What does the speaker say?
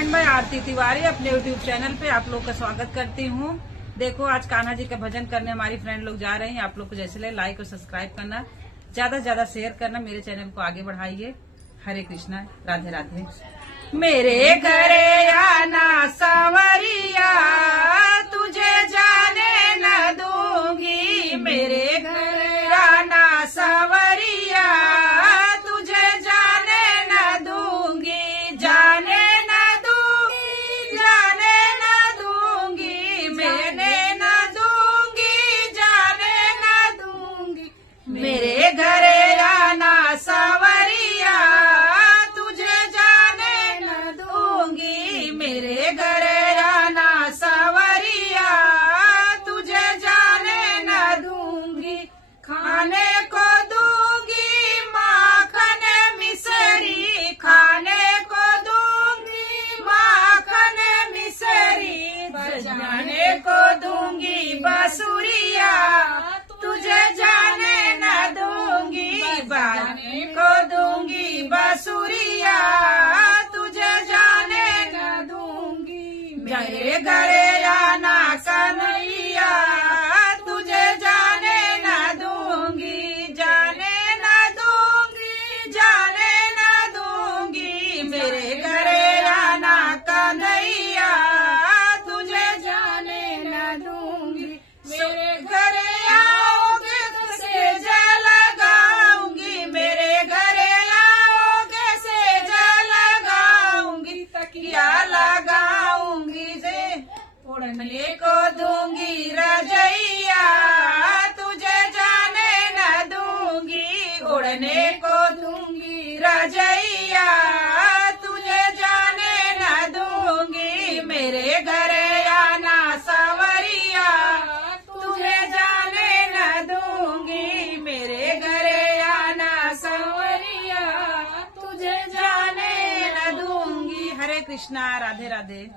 Friend, मैं आरती तिवारी अपने YouTube channel पे आप लोग का स्वागत करती हूँ। देखो, आज कान्हा जी का भजन करने हमारी फ्रेंड लोग जा रही हैं। आप लोग को जैसे ले लाइक और सब्सक्राइब करना, ज्यादा से ज्यादा शेयर करना, मेरे चैनल को आगे बढ़ाइए। हरे कृष्णा, राधे राधे। मेरे घरे आना सांवरिया, तुझे जाने न दूंगी। मेरे घरे आना सांवरिया, तुझे जाने न दूंगी। जाने न दूंगी, जाने न दूंगी, मैंने न दूंगी, जाने न दूंगी। मेरे घरे आना सांवरिया, तुझे जाने न दूंगी। मेरे घरे आना सांवरिया, तुझे जाने न दूंगी। खाने को दूंगी माखन मिसरी, खाने को दूंगी माखन मिसरी। बजाने को दूंगी बांसुरिया, तुझे जाने न दूंगी। बजाने को दूंगी बांसुरिया, तुझे जाने न दूंगी। मेरे घरे आना कन्हैया, तुझे जाने न दूंगी। जाने न दूंगी, जाने न दूंगी। मेरे घरे आना कन्हैया, तुझे जाने न दूंगी। मेरे घरे आओगे तो सेजा लगाऊंगी। मेरे घरे आओगे सेजा लगाऊंगी। तकिया लगाऊंगी जे ओढ़ने को दूंगी। रजैया, तुझे जाने न दूंगी। ओढ़ने को दूंगी रजैया, तुझे जाने न दूंगी। मेरे घरे आना सांवरिया, तुझे जाने न दूंगी। मेरे घरे आना सांवरिया, तुझे जाने न दूंगी। हरे कृष्णा, राधे राधे।